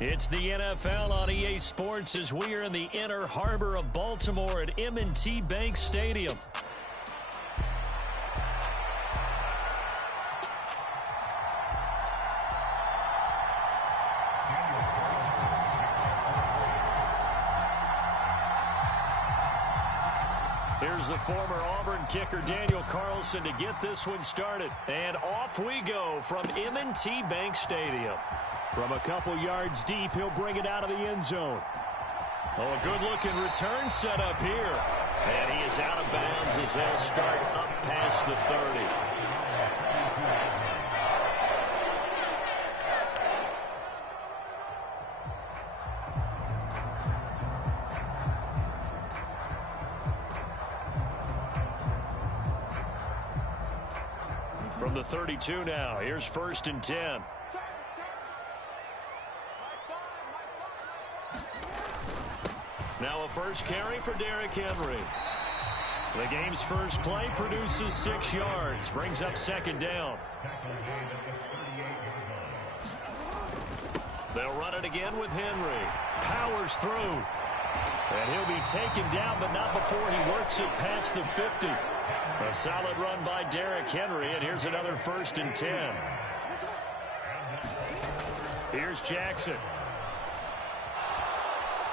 It's the NFL on EA Sports as we are in the inner harbor of Baltimore at M&T Bank Stadium. Here's the former Auburn kicker Daniel Carlson to get this one started. And off we go from M&T Bank Stadium. From a couple yards deep, he'll bring it out of the end zone. Oh, a good-looking return set up here. And he is out of bounds as they'll start up past the 30. From the 32 now, here's 1st and 10. Now a first carry for Derrick Henry. The game's first play produces 6 yards, brings up 2nd down. They'll run it again with Henry. Powers through. And he'll be taken down, but not before he works it past the 50. A solid run by Derrick Henry, and here's another 1st and 10. Here's Jackson.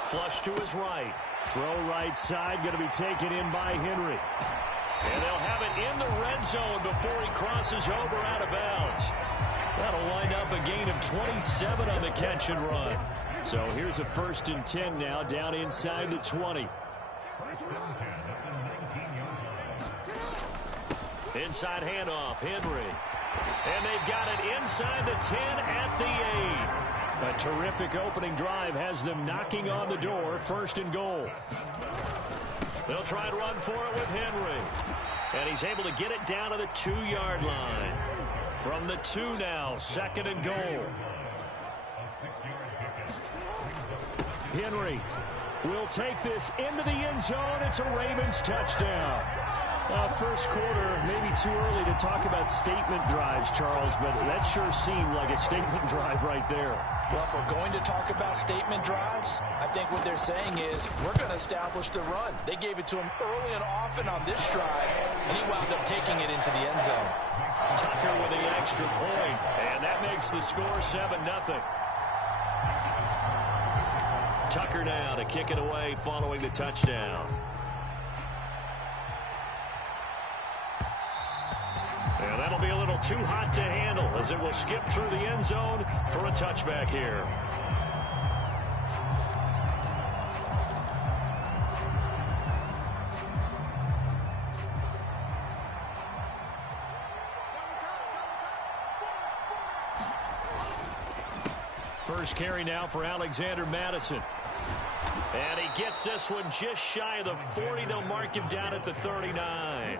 Flush to his right. Throw right side, going to be taken in by Henry. And they'll have it in the red zone before he crosses over out of bounds. That'll wind up a gain of 27 on the catch and run. So here's a 1st and 10 now, down inside the 20. Inside handoff, Henry. And they've got it inside the 10 at the 8. A terrific opening drive has them knocking on the door, 1st and goal. They'll try and run for it with Henry. And he's able to get it down to the 2-yard line. From the 2 now, 2nd and goal. Henry will take this into the end zone. It's a Ravens touchdown. First quarter, maybe too early to talk about statement drives, Charles, but that sure seemed like a statement drive right there. Well, if we're going to talk about statement drives, I think what they're saying is we're going to establish the run. They gave it to him early and often on this drive, and he wound up taking it into the end zone. Tucker with the extra point, and that makes the score 7-0. Tucker now to kick it away following the touchdown. And that'll be a little too hot to handle as it will skip through the end zone for a touchback here. First carry now for Alexander Madison. And he gets this one just shy of the 40. They'll mark him down at the 39.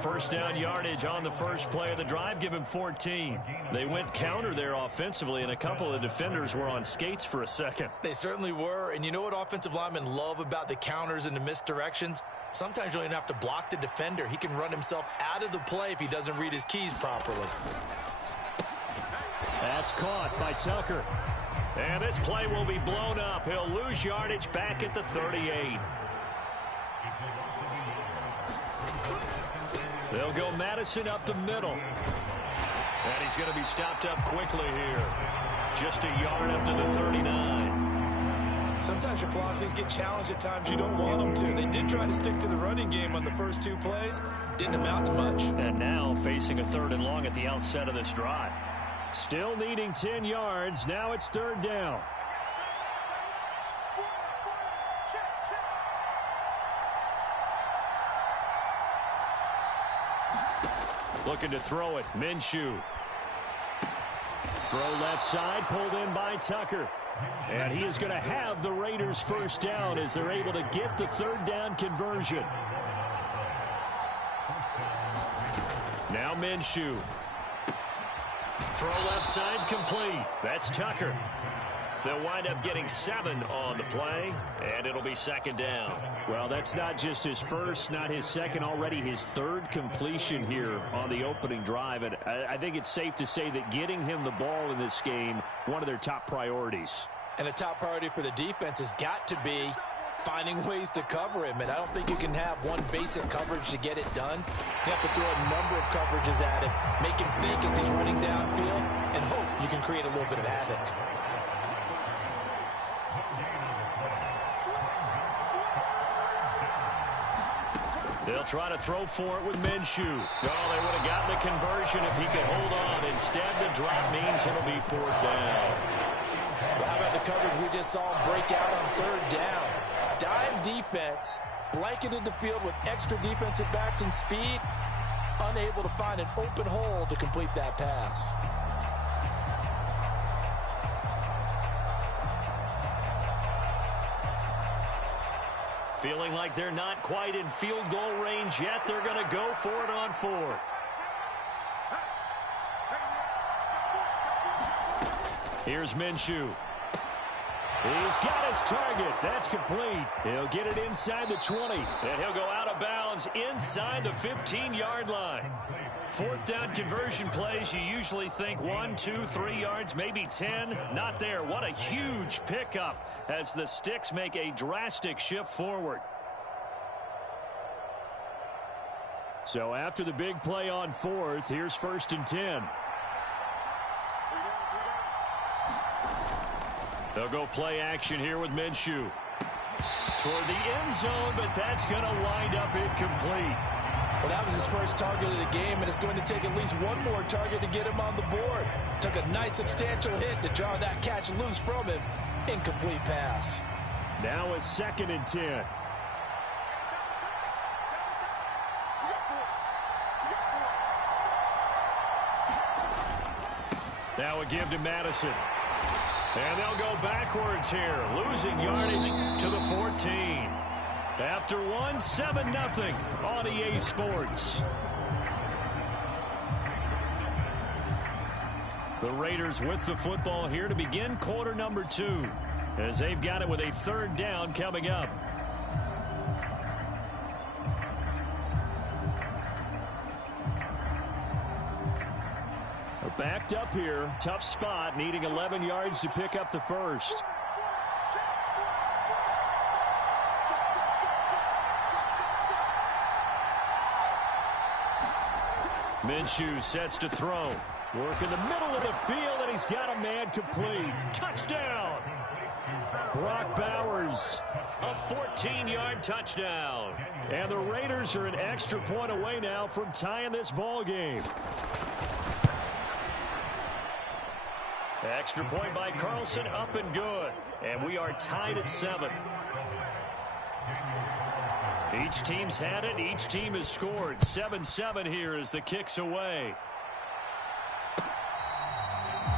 First down yardage on the first play of the drive, give him 14. They went counter there offensively, and a couple of defenders were on skates for a second. They certainly were, and you know what offensive linemen love about the counters and the misdirections? Sometimes you don't even have to block the defender. He can run himself out of the play if he doesn't read his keys properly. That's caught by Tucker. And this play will be blown up. He'll lose yardage back at the 38. They'll go Madison up the middle. And he's going to be stopped up quickly here. Just a yard up to the 39. Sometimes your philosophies get challenged at times you don't want them to. They did try to stick to the running game on the first 2 plays. Didn't amount to much. And now facing a 3rd and long at the outset of this drive. Still needing 10 yards. Now it's 3rd down. Looking to throw it. Minshew. Throw left side, pulled in by Tucker. And he is going to have the Raiders' first down as they're able to get the 3rd down conversion. Now Minshew. Throw left side complete. That's Tucker. They'll wind up getting 7 on the play, and it'll be 2nd down. Well, that's not just his first, not his second, already his 3rd completion here on the opening drive. And I think it's safe to say that getting him the ball in this game, one of their top priorities. And a top priority for the defense has got to be finding ways to cover him. And I don't think you can have one basic coverage to get it done. You have to throw a number of coverages at him, make him think as he's running downfield, and hope you can create a little bit of havoc. They'll try to throw for it with Minshew. Oh, they would have gotten the conversion if he could hold on. Instead, the drop means it'll be 4th down. Well, how about the coverage we just saw him break out on 3rd down? Dime defense, blanketed the field with extra defensive backs and speed, unable to find an open hole to complete that pass. Feeling like they're not quite in field goal range yet. They're going to go for it on 4th. Here's Minshew. He's got his target. That's complete. He'll get it inside the 20. And he'll go out of bounds inside the 15-yard line. 4th down conversion plays, you usually think 1, 2, 3 yards, maybe 10. Not there. What a huge pickup as the Sticks make a drastic shift forward. So after the big play on 4th, here's 1st and 10. They'll go play action here with Minshew. Toward the end zone, but that's going to wind up incomplete. Well, that was his first target of the game, and it's going to take at least one more target to get him on the board. Took a nice substantial hit to draw that catch loose from him. Incomplete pass. Now a 2nd and 10. Now a give to Madison. And they'll go backwards here, losing yardage to the 14. After 1, 7-0 on EA Sports. The Raiders with the football here to begin quarter number 2, as they've got it with a 3rd down coming up. Backed up here, tough spot, needing 11 yards to pick up the first. Minshew sets to throw. Work in the middle of the field, and he's got a man complete. Touchdown! Brock Bowers, a 14-yard touchdown. And the Raiders are an extra point away now from tying this ball game. Extra point by Carlson, up and good. And we are tied at 7. Each team's had it. Each team has scored. 7-7 here as the kick's away.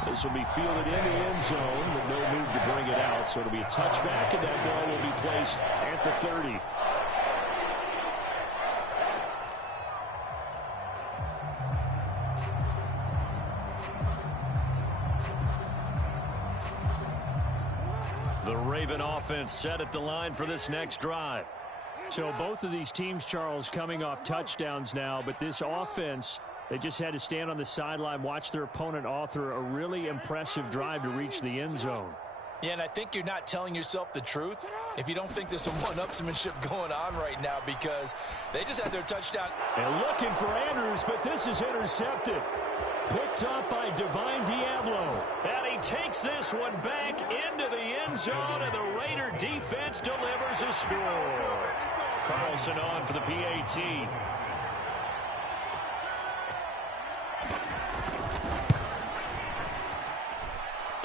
This will be fielded in the end zone, but no move to bring it out. So it'll be a touchback, and that ball will be placed at the 30. The Raven offense set at the line for this next drive. So both of these teams, Charles, coming off touchdowns now, but this offense, they just had to stand on the sideline, watch their opponent author a really impressive drive to reach the end zone. Yeah, and I think you're not telling yourself the truth if you don't think there's some one-upsmanship going on right now, because they just had their touchdown. And looking for Andrews, but this is intercepted. Picked up by Divine Diablo. And he takes this one back into the end zone, and the Raider defense delivers a score. Carlson on for the PAT.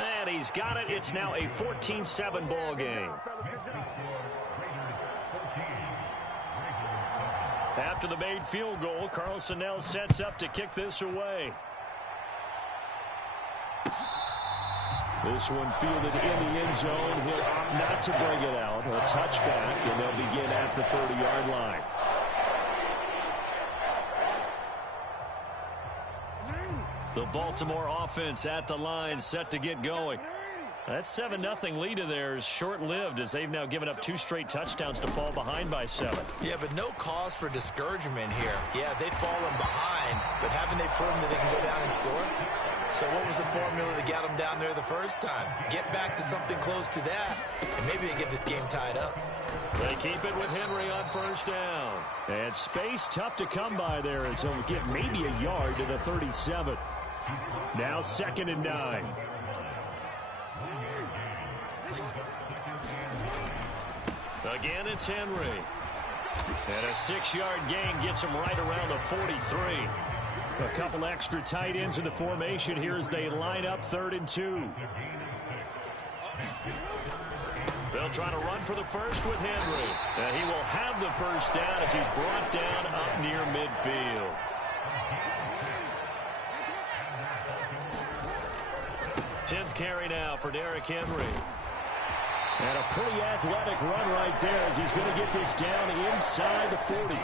And he's got it. It's now a 14-7 ball game. After the made field goal, Carlson now sets up to kick this away. This one fielded in the end zone. He'll opt not to bring it out. A touchback, and they'll begin at the 30-yard line. The Baltimore offense at the line, set to get going. That 7-0 lead of theirs short-lived, as they've now given up 2 straight touchdowns to fall behind by 7. Yeah, but no cause for discouragement here. Yeah, they've fallen behind, but haven't they proven that they can go down and score? So what was the formula that got them down there the first time? Get back to something close to that, and maybe they get this game tied up. They keep it with Henry on first down. And space tough to come by there as he'll get maybe a yard to the 37. Now 2nd and 9. Again, it's Henry. And a 6-yard gain gets him right around the 43. A couple extra tight ends in the formation here as they line up 3rd and 2. They'll try to run for the first with Henry. And he will have the first down as he's brought down up near midfield. Tenth carry now for Derrick Henry. And a pretty athletic run right there as he's going to get this down inside the 40.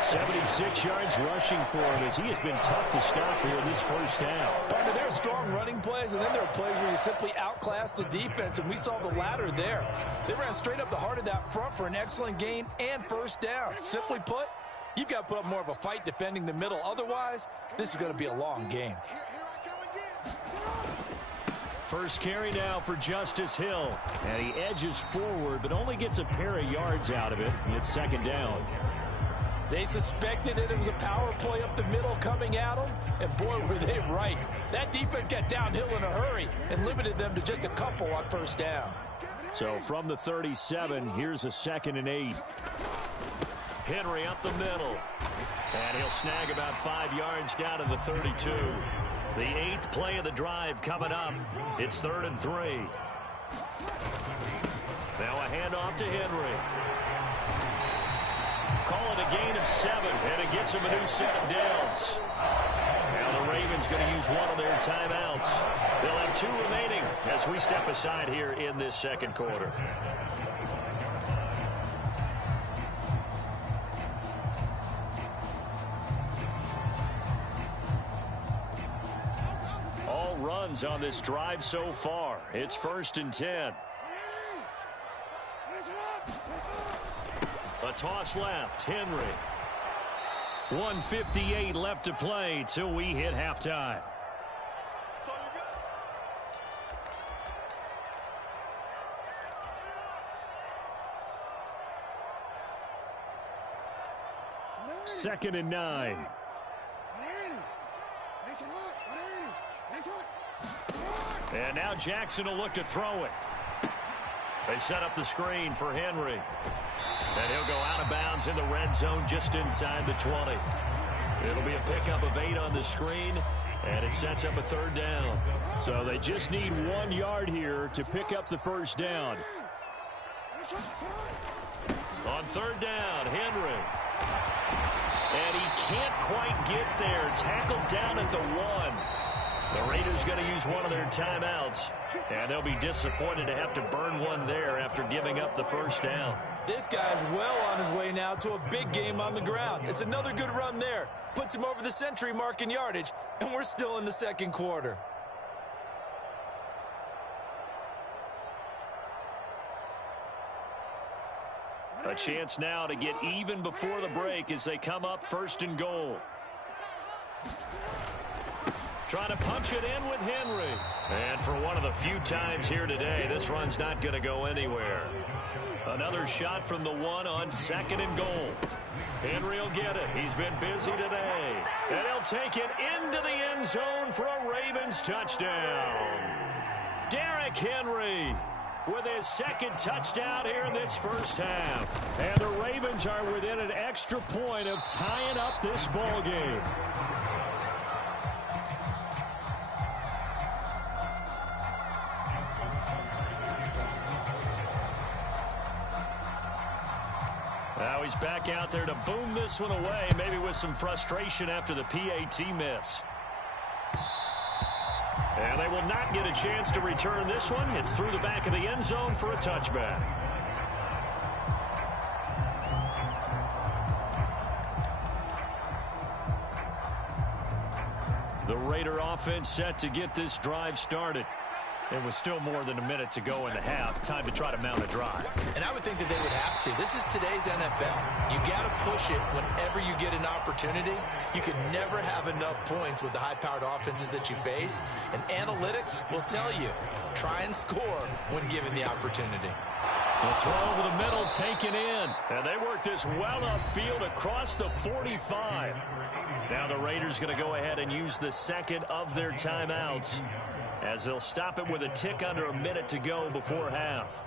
76 yards rushing for him as he has been tough to stop here in this first half. Partner, there are strong running plays, and then there are plays where you simply outclass the defense, and we saw the latter there. They ran straight up the heart of that front for an excellent gain and first down. Simply put, you've got to put up more of a fight defending the middle. Otherwise, this is going to be a long game. First carry now for Justice Hill. And he edges forward, but only gets a pair of yards out of it. It's 2nd down. They suspected it was a power play up the middle coming at them, and boy, were they right. That defense got downhill in a hurry and limited them to just a couple on first down. So from the 37, here's a 2nd and 8. Henry up the middle. And he'll snag about 5 yards down to the 32. The 8th play of the drive coming up. It's 3rd and 3. Now a handoff to Henry. Call it a gain of 7, and it gets him a new set of downs. Now the Ravens going to use one of their timeouts. They'll have 2 remaining as we step aside here in this 2nd quarter. All runs on this drive so far. It's 1st and 10. A toss left. Henry. 1:58 left to play till we hit halftime. Second and 9. And now Jackson will look to throw it. They set up the screen for Henry. And he'll go out of bounds in the red zone just inside the 20. It'll be a pickup of 8 on the screen, and it sets up a 3rd down. So they just need 1 yard here to pick up the first down. On 3rd down, Henry. And he can't quite get there. Tackled down at the 1. The Raiders going to use one of their timeouts, and they'll be disappointed to have to burn one there after giving up the first down. This guy's well on his way now to a big game on the ground. It's another good run there. Puts him over the century mark in yardage, and we're still in the 2nd quarter. A chance now to get even before the break as they come up 1st and goal. Trying to punch it in with Henry. And for one of the few times here today, this run's not going to go anywhere. Another shot from the 1 on 2nd and goal. Henry will get it. He's been busy today. And he'll take it into the end zone for a Ravens touchdown. Derrick Henry with his 2nd touchdown here in this first half. And the Ravens are within an extra point of tying up this ball game. Now he's back out there to boom this one away, maybe with some frustration after the PAT miss. And they will not get a chance to return this one. It's through the back of the end zone for a touchback. The Raider offense set to get this drive started. It was still more than a minute to go in the half. Time to try to mount a drive. And I would think that they would have to. This is today's NFL. You got to push it whenever you get an opportunity. You can never have enough points with the high-powered offenses that you face. And analytics will tell you, try and score when given the opportunity. The throw over the middle, taken in. And they work this well upfield across the 45. Now the Raiders going to go ahead and use the second of their timeouts, as they'll stop it with a tick under a minute to go before half.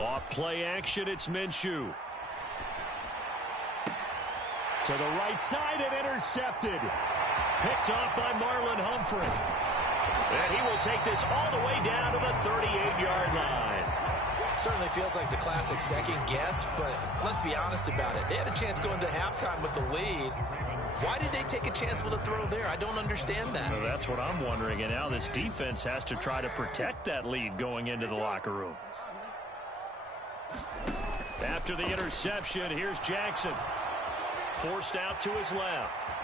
Off play action, it's Minshew. To the right side and intercepted. Picked off by Marlon Humphrey. And he will take this all the way down to the 38-yard line. Certainly feels like the classic second guess, but let's be honest about it. They had a chance going to halftime with the lead. Why did they take a chance with a throw there? I don't understand that. Well, that's what I'm wondering, and now this defense has to try to protect that lead going into the locker room. After the interception, here's Jackson. Forced out to his left.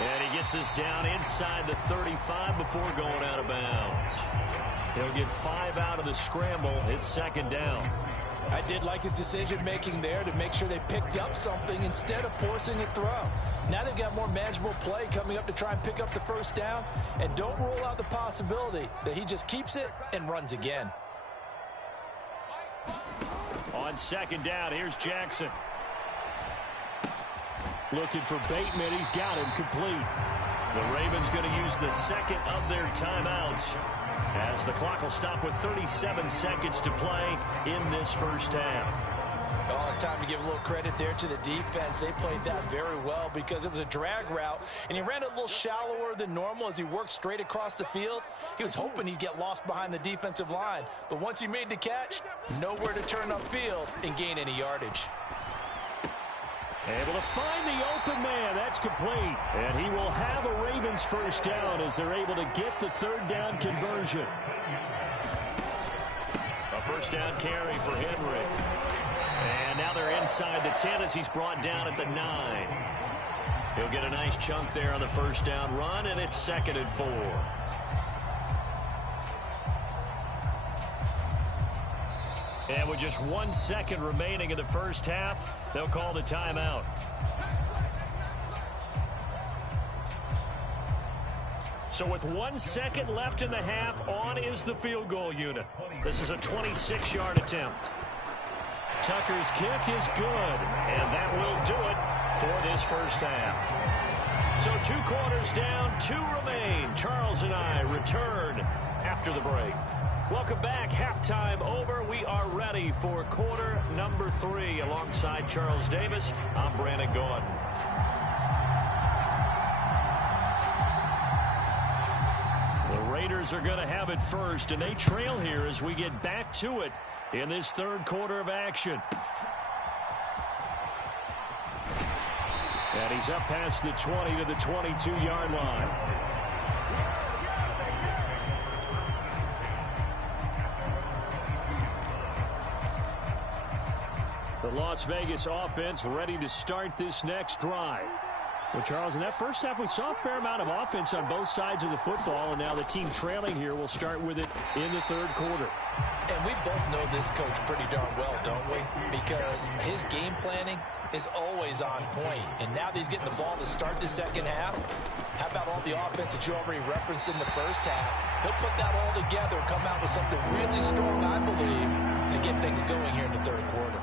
And he gets us down inside the 35 before going out of bounds. He'll get 5 out of the scramble. It's second down. I did like his decision-making there to make sure they picked up something instead of forcing a throw. Now they've got more manageable play coming up to try and pick up the first down. And don't rule out the possibility that he just keeps it and runs again. On second down, here's Jackson. Looking for Bateman. He's got him complete. The Ravens going to use the second of their timeouts, as the clock will stop with 37 seconds to play in this first half. Well, it's time to give a little credit there to the defense. They played that very well because it was a drag route, and he ran it a little shallower than normal as he worked straight across the field. He was hoping he'd get lost behind the defensive line, but once he made the catch, nowhere to turn upfield and gain any yardage. Able to find the open man. That's complete. And he will have a Ravens first down as they're able to get the third down conversion. A first down carry for Henry. And now they're inside the 10 as he's brought down at the 9. He'll get a nice chunk there on the first down run, and it's 2nd and 4. And with just 1 second remaining in the first half, they'll call the timeout. So with 1 second left in the half, on is the field goal unit. This is a 26-yard attempt. Tucker's kick is good, and that will do it for this first half. So 2 quarters down, 2 remain. Charles and I return after the break. Welcome back. Halftime over. We are ready for quarter number 3. Alongside Charles Davis, I'm Brandon Gordon. The Raiders are going to have it first, and they trail here as we get back to it in this third quarter of action. And he's up past the 20 to the 22-yard line. The Las Vegas offense ready to start this next drive. Well, Charles, in that first half, we saw a fair amount of offense on both sides of the football, and now the team trailing here will start with it in the third quarter. And we both know this coach pretty darn well, don't we? Because his game planning is always on point. And now that he's getting the ball to start the second half, how about all the offense that you already referenced in the first half? He'll put that all together and come out with something really strong, I believe, to get things going here in the third quarter.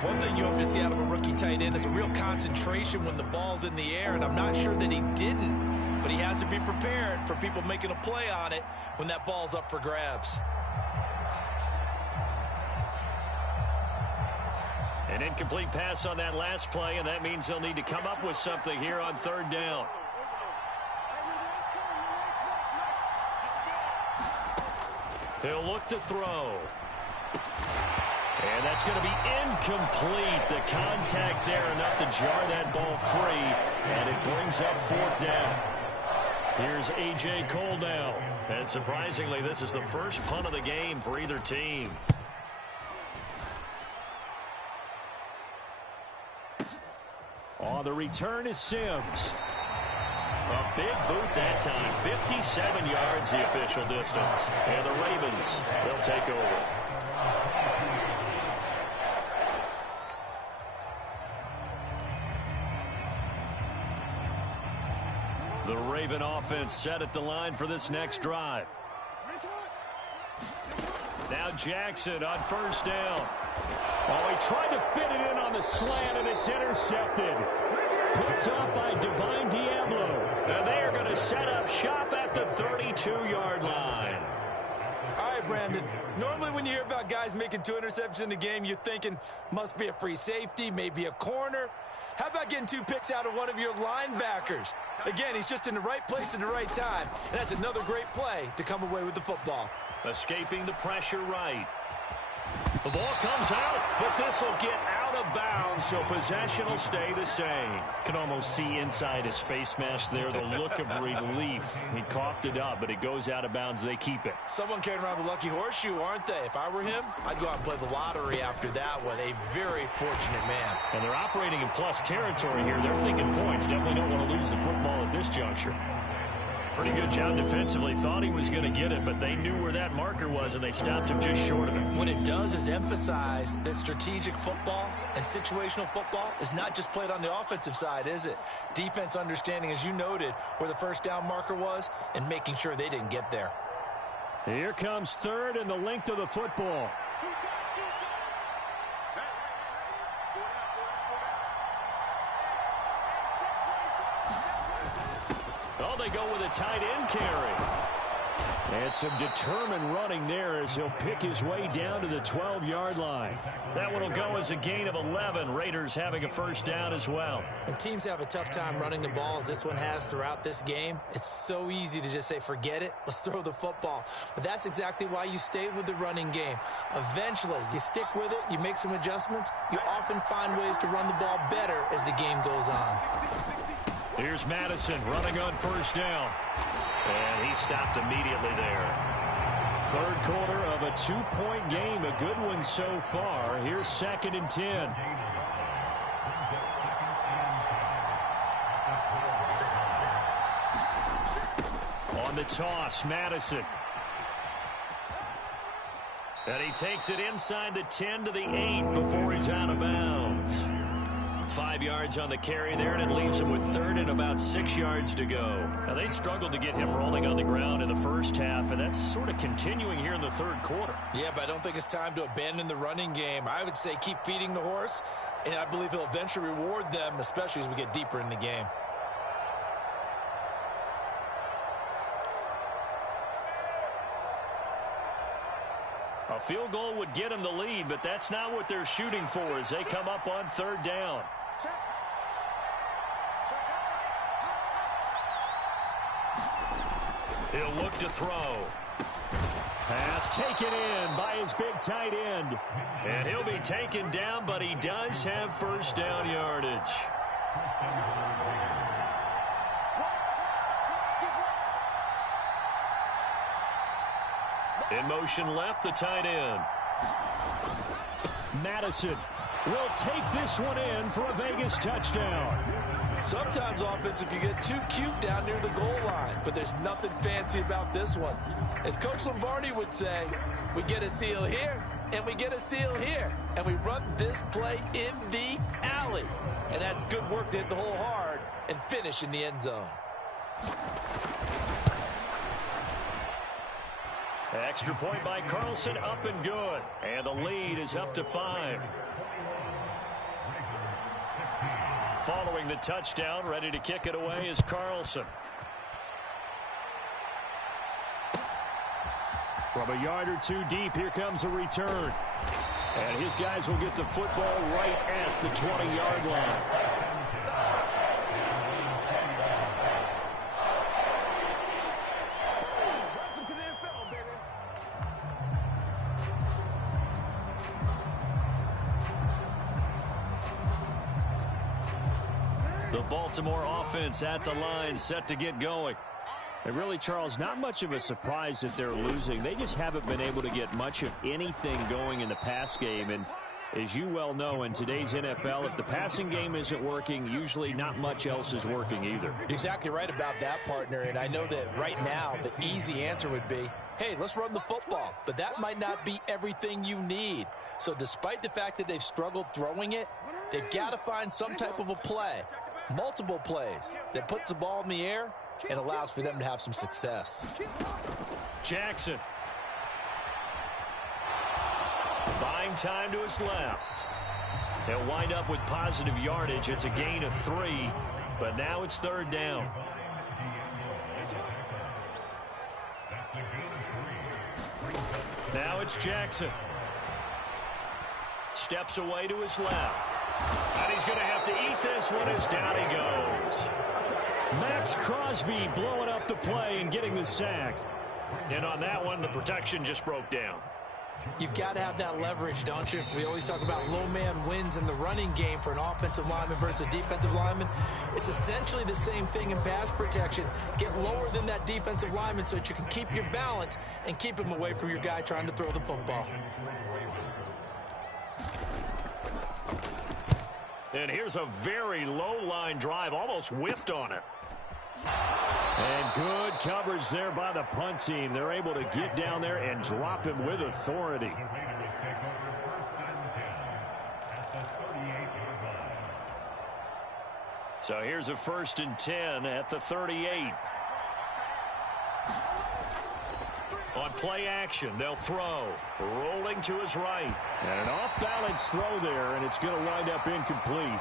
One thing you hope to see out of a rookie tight end is a real concentration when the ball's in the air, and I'm not sure that he didn't, but he has to be prepared for people making a play on it when that ball's up for grabs. An incomplete pass on that last play, and that means they'll need to come up with something here on third down. He'll look to throw. And that's going to be incomplete. The contact there enough to jar that ball free, and it brings up fourth down. Here's A.J. Cole now. And surprisingly, this is the first punt of the game for either team. On the return is Sims. A big boot that time. 57 yards the official distance. And the Ravens will take over. The Raven offense set at the line for this next drive. Now Jackson on first down. Oh, he tried to fit it in on the slant, and it's intercepted. Picked up by Divine Diablo. And they are going to set up shop at the 32-yard line. All right, Brandon. Normally when you hear about guys making 2 interceptions in the game, you're thinking must be a free safety, maybe a corner. How about getting 2 picks out of one of your linebackers? Again, he's just in the right place at the right time. And that's another great play to come away with the football. Escaping the pressure right. The ball comes out, but this will get out of bounds, so possession will stay the same. Can almost see inside his face mask there the look of relief. He coughed it up, but it goes out of bounds. They keep it. Someone carrying around the lucky horseshoe, aren't they? If I were him, I'd go out and play the lottery after that one. A very fortunate man. And they're operating in plus territory here. They're thinking points. Definitely don't want to lose the football at this juncture. Pretty good job defensively. Thought he was going to get it, but they knew where that marker was, and they stopped him just short of it. What it does is emphasize that strategic football and situational football is not just played on the offensive side, is it? Defense understanding, as you noted, where the first down marker was and making sure they didn't get there. Here comes third and the length of the football. Oh, they go with a tight end carry. And some determined running there as he'll pick his way down to the 12-yard line. That one will go as a gain of 11. Raiders having a first down as well. And teams have a tough time running the ball as this one has throughout this game. It's so easy to just say, forget it, let's throw the football. But that's exactly why you stay with the running game. Eventually, you stick with it, you make some adjustments. You often find ways to run the ball better as the game goes on. Here's Madison running on first down. And he stopped immediately there. Third quarter of a 2-point game. A good one so far. Here's 2nd and 10. On the toss, Madison. And he takes it inside the 10 to the 8 before he's out of bounds. 5 yards on the carry there, and it leaves him with third and about 6 yards to go. Now, they struggled to get him rolling on the ground in the first half, and that's sort of continuing here in the third quarter. Yeah, but I don't think it's time to abandon the running game. I would say keep feeding the horse, and I believe he'll eventually reward them, especially as we get deeper in the game. A field goal would get him the lead, but that's not what they're shooting for as they come up on third down. He'll look to throw. Pass taken in by his big tight end. And he'll be taken down, but he does have first down yardage. In motion left, the tight end. Madison will take this one in for a Vegas touchdown. Sometimes offense, if you get too cute down near the goal line, but there's nothing fancy about this one. As Coach Lombardi would say, we get a seal here, and we get a seal here, and we run this play in the alley. And that's good work to hit the hole hard and finish in the end zone. Extra point by Carlson, up and good. And the lead is up to 5. Following the touchdown, ready to kick it away is Carlson. From a yard or two deep, here comes a return. And his guys will get the football right at the 20-yard line. The Baltimore offense at the line, set to get going. And really, Charles, not much of a surprise that they're losing. They just haven't been able to get much of anything going in the pass game. And As you well know, in today's NFL, if the passing game isn't working, usually not much else is working either. You're exactly right about that, partner. And I know that right now the easy answer would be, hey, let's run the football. But that might not be everything you need. So despite the fact that they've struggled throwing it, they've got to find some type of a play, multiple plays, that puts the ball in the air and allows for them to have some success. Jackson. Buying time to his left. They'll wind up with positive yardage. It's a gain of 3, but now it's 3rd down. Now it's Jackson. Steps away to his left. And he's going to have to eat this one as down he goes. Max Crosby blowing up the play and getting the sack. And on that one, the protection just broke down. You've got to have that leverage, don't you? We always talk about low man wins in the running game for an offensive lineman versus a defensive lineman. It's essentially the same thing in pass protection. Get lower than that defensive lineman so that you can keep your balance and keep him away from your guy trying to throw the football. And here's a very low line drive, almost whiffed on it. And good coverage there by the punt team. They're able to get down there and drop him with authority. So here's a 1st and 10 at the 38. On play action, they'll throw. Rolling to his right. And an off-balance throw there, and it's going to wind up incomplete.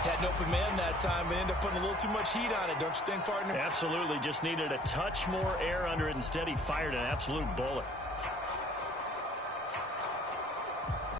Had an open man that time, but ended up putting a little too much heat on it, don't you think, partner? Absolutely. Just needed a touch more air under it. Instead, he fired an absolute bullet.